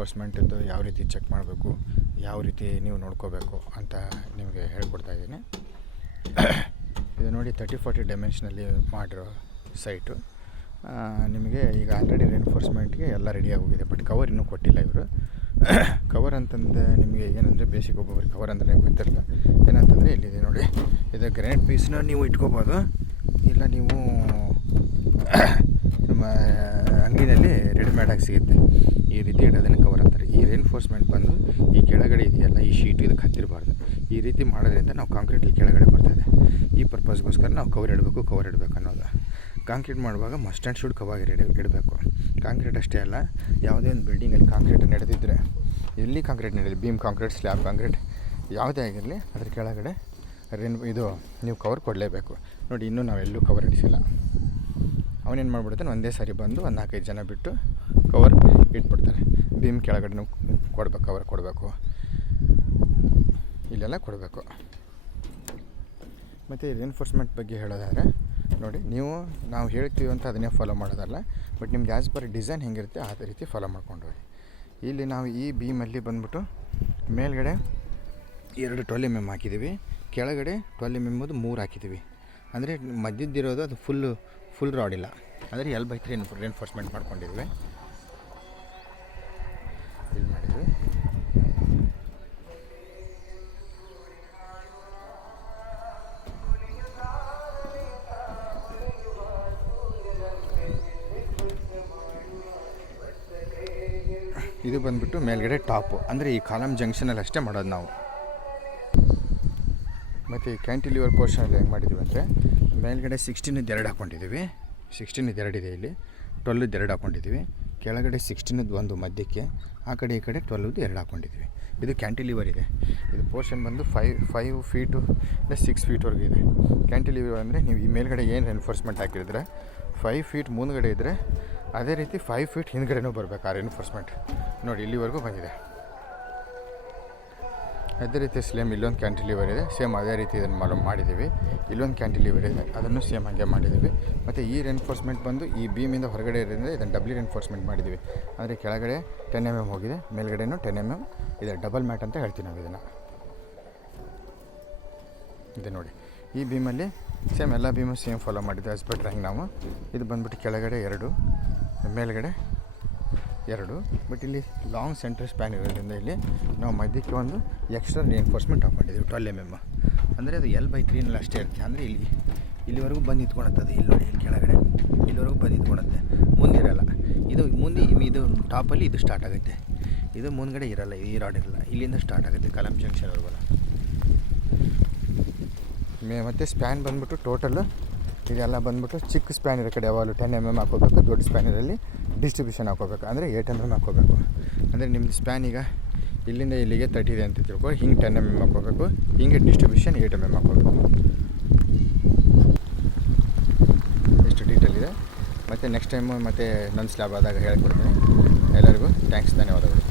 ರೆನ್ಫೋರ್ಸ್ಮೆಂಟದ್ದು ಯಾವ ರೀತಿ ಚೆಕ್ ಮಾಡಬೇಕು, ಯಾವ ರೀತಿ ನೀವು ನೋಡ್ಕೋಬೇಕು ಅಂತ ನಿಮಗೆ ಹೇಳ್ಕೊಡ್ತಾ ಇದ್ದೀನಿ. ಇದು ನೋಡಿ ತರ್ಟಿ ಫೋರ್ಟಿ ಡೈಮೆನ್ಷನಲ್ಲಿ ಮಾಡಿರೋ ಸೈಟು ನಿಮಗೆ ಈಗ ಆಲ್ರೆಡಿ ರೆನ್ಫೋರ್ಸ್ಮೆಂಟ್ಗೆ ಎಲ್ಲ ರೆಡಿಯಾಗಿ ಹೋಗಿದೆ ಬಟ್ ಕವರ್ ಇನ್ನೂ ಕೊಟ್ಟಿಲ್ಲ ಇವರು. ಕವರ್ ಅಂತಂದು ನಿಮಗೆ ಏನಂದರೆ ಬೇಸಿಕ್ ಒಬ್ಬೊಬ್ಬರು ಕವರ್ ಅಂದರೆ ಗೊತ್ತಿರಲ್ಲ ಏನಂತಂದರೆ ಇಲ್ಲಿದೆ ನೋಡಿ, ಇದು ಗ್ರ್ಯಾಂಡ್ ಪೀಸ್ನ ನೀವು ಇಟ್ಕೋಬೋದು. ಇಲ್ಲ ನೀವು ನಮ್ಮ ಅಂಗಡಿನಲ್ಲಿ ರೆಡಿಮೇಡಾಗಿ ಸಿಗುತ್ತೆ. ಈ ರೀತಿ ಇಡೋದನ್ನು ಕವರ್ ಅಂತಾರೆ ಈ ರೇನ್ಫೋರ್ಸ್ಮೆಂಟ್ ಬಂದು ಈ ಕೆಳಗಡೆ ಇದೆಯಲ್ಲ, ಈ ಶೀಟ್ ಇದಕ್ಕೆ ಹತ್ತಿರಬಾರ್ದು. ಈ ರೀತಿ ಮಾಡೋದ್ರಿಂದ ನಾವು ಕಾಂಕ್ರೀಟಲ್ಲಿ ಕೆಳಗಡೆ ಬರ್ತದೆ ಈ ಪರ್ಪಸ್ಗೋಸ್ಕರ ನಾವು ಕವರ್ ಇಡಬೇಕು ಕವರ್ ಇಡಬೇಕು ಅನ್ನೋದು. ಕಾಂಕ್ರೀಟ್ ಮಾಡುವಾಗ ಮಸ್ಟ್ ಆ್ಯಂಡ್ ಶುಡ್ ಕವರ್ ಇಡ, ಇಡಬೇಕು. ಕಾಂಕ್ರೀಟ್ ಅಷ್ಟೇ ಅಲ್ಲ, ಯಾವುದೇ ಒಂದು ಬಿಲ್ಡಿಂಗಲ್ಲಿ ಕಾಂಕ್ರೀಟ್ ನಡೆದಿದ್ದರೆ ಎಲ್ಲಿ ಕಾಂಕ್ರೀಟ್ ನಡೆಯಲಿ ಬೀಮ್ ಕಾಂಕ್ರೀಟ್ ಸ್ಲ್ಯಾಬ್ ಕಾಂಕ್ರೀಟ್ ಯಾವುದೇ ಆಗಿರಲಿ, ಅದ್ರ ಕೆಳಗಡೆ ರೆನ್ ಇದು ನೀವು ಕವರ್ ಕೊಡಲೇಬೇಕು. ನೋಡಿ, ಇನ್ನೂ ನಾವೆಲ್ಲೂ ಕವರ್ ಇಡಿಸಿಲ್ಲ. ಅವನೇನು ಮಾಡಿಬಿಡ್ತಾನೆ, ಒಂದೇ ಸಾರಿ ಬಂದು ಒಂದು ನಾಲ್ಕೈದು ಜನ ಬಿಟ್ಟು ಕವರ್ ಇಟ್ಬಿಡ್ತಾರೆ ಭೀಮ್ ಕೆಳಗಡೆನೂ ಕೊಡಬೇಕು ಕವರ್ ಕೊಡಬೇಕು. ಇಲ್ಲೆಲ್ಲ ಕೊಡಬೇಕು. ಮತ್ತು ಎನ್ಫೋರ್ಸ್ಮೆಂಟ್ ಬಗ್ಗೆ ಹೇಳೋದಾದರೆ, ನೋಡಿ, ನೀವು, ನಾವು ಹೇಳ್ತೀವಿ ಅಂತ ಅದನ್ನೇ ಫಾಲೋ ಮಾಡೋದಲ್ಲ ಬಟ್ ನಿಮ್ಗೆ ಆ್ಯಸ್ ಪರ್ ಡಿಸೈನ್ ಹೆಂಗಿರುತ್ತೆ ಆ ರೀತಿ ಫಾಲೋ ಮಾಡ್ಕೊಂಡು ಇಲ್ಲಿ ನಾವು ಈ ಬೀಮಲ್ಲಿ ಬಂದ್ಬಿಟ್ಟು, ಮೇಲ್ಗಡೆ ಎರಡು ಟ್ವೆಲ್ ಎಂ ಎಂ ಹಾಕಿದ್ದೀವಿ, ಕೆಳಗಡೆ ಟ್ವೆಲ್ ಎಂ ಎಮ್ಮದು ಮೂರು ಹಾಕಿದ್ದೀವಿ. ಅಂದರೆ ಮಧ್ಯದ್ದಿರೋದು ಅದು ಫುಲ್ಲು ಫುಲ್ ರಾಡ್ ಇಲ್ಲ. ಅಂದರೆ ಎಲ್ ಬೈ ತ್ರೀ ರೆನ್ಫೋರ್ಸ್ಮೆಂಟ್ ಮಾಡ್ಕೊಂಡಿದ್ವಿ. ಇದು ಬಂದ್ಬಿಟ್ಟು ಮೇಲ್ಗಡೆ ಟಾಪು. ಅಂದರೆ ಈ ಕಾಲಮ್ ಜಂಕ್ಷನಲ್ಲಿ ಅಷ್ಟೇ ಮಾಡೋದು ನಾವು. ಮತ್ತು ಈ ಕ್ಯಾಂಟಿಲಿವರ್ ಪೋರ್ಷನಲ್ಲಿ ಹೆಂಗೆ ಮಾಡಿದ್ದೀವಿ ಅಂದರೆ ಮೇಲ್ಗಡೆ ಸಿಕ್ಸ್ಟೀನದ್ದು ಎರಡು ಹಾಕ್ಕೊಂಡಿದ್ದೀವಿ. ಸಿಕ್ಸ್ಟೀನದ್ದು ಎರಡಿದೆ ಇಲ್ಲಿ. ಟ್ವೆಲ್ಲದ್ದು ಎರಡು ಹಾಕ್ಕೊಂಡಿದ್ದೀವಿ ಕೆಳಗಡೆ ಸಿಕ್ಸ್ಟೀನದ್ದು ಒಂದು, ಮಧ್ಯಕ್ಕೆ, ಆ ಕಡೆ, ಈ ಕಡೆ ಟ್ವೆಲ್ವ್ದು ಎರಡು ಹಾಕ್ಕೊಂಡಿದ್ದೀವಿ ಇದು ಕ್ಯಾಂಟಿಲಿವರ್ ಇದೆ. ಇದು ಪೋರ್ಷನ್ ಬಂದು ಫೈವ್ ಫೈವ್ ಫೀಟು ಇಲ್ಲ ಸಿಕ್ಸ್ ಫೀಟ್ವರೆಗೂ ಇದೆ. ಕ್ಯಾಂಟಿಲಿವರ್ ಅಂದರೆ ನೀವು ಈ ಮೇಲ್ಗಡೆ ಏನು ಎನ್ಫೋರ್ಸ್ಮೆಂಟ್ ಹಾಕಿದ್ರೆ ಫೈವ್ ಫೀಟ್ ಮುಂದ್ಗಡೆ ಇದ್ದರೆ ಅದೇ ರೀತಿ ಫೈವ್ ಫೀಟ್ ಹಿಂದ್ಗಡೆನೂ ಬರಬೇಕು ಆ ಎನ್ಫೋರ್ಸ್ಮೆಂಟ್ ನೋಡಿ, ಇಲ್ಲಿವರೆಗೂ ಬಂದಿದೆ. ಅದೇ ರೀತಿ ಸೇಮ್ ಇಲ್ಲೊಂದು ಕ್ಯಾಂಟಿಲಿವರ್ ಇದೆ. ಸೇಮ್ ಅದೇ ರೀತಿ ಇದನ್ನು ಮಾಲು ಮಾಡಿದ್ದೀವಿ. ಇಲ್ಲೊಂದು ಕ್ಯಾಂಟಿಲಿವರ್ ಇದೆ. ಅದನ್ನು ಸೇಮ್ ಹಾಗೆ ಮಾಡಿದ್ದೀವಿ. ಮತ್ತು ಈ ರೆನ್ಫೋರ್ಸ್ಮೆಂಟ್ ಬಂದು ಈ ಬೀಮಿಂದ ಹೊರಗಡೆ ಇರೋದ್ರಿಂದ ಇದನ್ನು ಡಬ್ಲಿ ರೆನ್ಫೋರ್ಸ್ಮೆಂಟ್ ಮಾಡಿದ್ದೀವಿ. ಅಂದರೆ ಕೆಳಗಡೆ ಟೆನ್ ಎಂ ಎಂ ಹೋಗಿದೆ, ಮೇಲ್ಗಡೆನೂ ಟೆನ್ ಎಂ ಎಂ ಇದೆ ಡಬಲ್ ಮ್ಯಾಟ್ ಅಂತ ಹೇಳ್ತೀವಿ ನಾವು ಇದನ್ನು. ಇದೆ ನೋಡಿ. ಈ ಬೀಮಲ್ಲಿ ಸೇಮ್ ಎಲ್ಲ ಬೀಮು ಸೇಮ್ ಫಾಲೋ ಮಾಡಿದ್ದೆ ಆಸ್ ಡ್ರಾಯಿಂಗ್ ನಾವು. ಇದು ಬಂದ್ಬಿಟ್ಟು ಕೆಳಗಡೆ ಎರಡು, ಮೇಲ್ಗಡೆ ಎರಡು. ಬಟ್ ಇಲ್ಲಿ ಲಾಂಗ್ ಸೆಂಟರ್ ಸ್ಪ್ಯಾನ್ ಇರೋದ್ರಿಂದ ಇಲ್ಲಿ ನಾವು ಮಧ್ಯಕ್ಕೆ ಒಂದು ಎಕ್ಸ್ಟ್ರಾ ರಿಎನ್ಫೋರ್ಸ್ಮೆಂಟ್ ಹಾಕೊಂಡಿದ್ದೀವಿ ಟ್ವೆಲ್ ಎಂ ಎಂ ಅಂದರೆ ಅದು ಎಲ್ ಬೈ ತ್ರೀನಲ್ಲಿ ಅಷ್ಟೇ ಇರುತ್ತೆ. ಅಂದರೆ ಇಲ್ಲಿ, ಇಲ್ಲಿವರೆಗೂ ಬಂದು ಅದು ಇಲ್ಲಿ ನೋಡಿ ಕೆಳಗಡೆ. ಇಲ್ಲಿವರೆಗೂ ಬಂದು ನಿಂತ್ಕೊಳತ್ತೆ ಮುಂದಿರಲ್ಲ. ಇದು ಮುಂದೆ ಇದು ಟಾಪಲ್ಲಿ ಇದು ಸ್ಟಾರ್ಟ್ ಆಗುತ್ತೆ. ಇದು ಮುಂದ್ಗಡೆ ಇರಲ್ಲ, ಈ ರಾಡ್ ಇರಲ್ಲ. ಇಲ್ಲಿಂದ ಸ್ಟಾರ್ಟ್ ಆಗುತ್ತೆ ಕಲಂ ಜಂಕ್ಷನ್ವರೆಗೂ ಮೇ, ಮತ್ತು ಸ್ಪ್ಯಾನ್ ಬಂದ್ಬಿಟ್ಟು ಟೋಟಲು ಇದೆಲ್ಲ ಬಂದುಬಿಟ್ಟು ಚಿಕ್ಕ ಸ್ಪ್ಯಾನ್ ಇರೋ ಕಡೆ ಯಾವಾಗಲೂ ಟೆನ್ ಎಂ ಎಂ ಹಾಕೋಬೇಕು, ದೊಡ್ಡ ಸ್ಪ್ಯಾನ್ ಇರಲ್ಲಿ ಡಿಸ್ಟ್ರಿಬ್ಯೂಷನ್ ಹಾಕೋಬೇಕು, ಅಂದರೆ ಏಟ್ ಎಂ ಎಂ ಹಾಕೋಬೇಕು. ಅಂದರೆ ನಿಮ್ಮದು ಸ್ಪ್ಯಾನ್ ಈಗ ಇಲ್ಲಿಂದ ಇಲ್ಲಿಗೆ ತರ್ಟಿ ಇದೆ ಅಂತ ತಿಳ್ಕೊ, ಹಿಂಗೆ ಟೆನ್ ಎಂ ಎಂ ಹಾಕೋಬೇಕು, ಹಿಂಗೆ ಡಿಸ್ಟ್ರಿಬ್ಯೂಷನ್ ಏಟ್ ಎಂ ಎಂ ಹಾಕೋಬೇಕು. ಎಷ್ಟು ಡೀಟೇಲ್ ಇದೆ. ಮತ್ತು ನೆಕ್ಸ್ಟ್ ಟೈಮು ಮತ್ತು ನನ್ನ ಸ್ಲ್ಯಾಬ್ ಆದಾಗ ಹೇಳ್ಕೊಡ್ತೀನಿ. ಎಲ್ಲರಿಗೂ ಥ್ಯಾಂಕ್ಸ್ ಧನ್ಯವಾದಗಳು.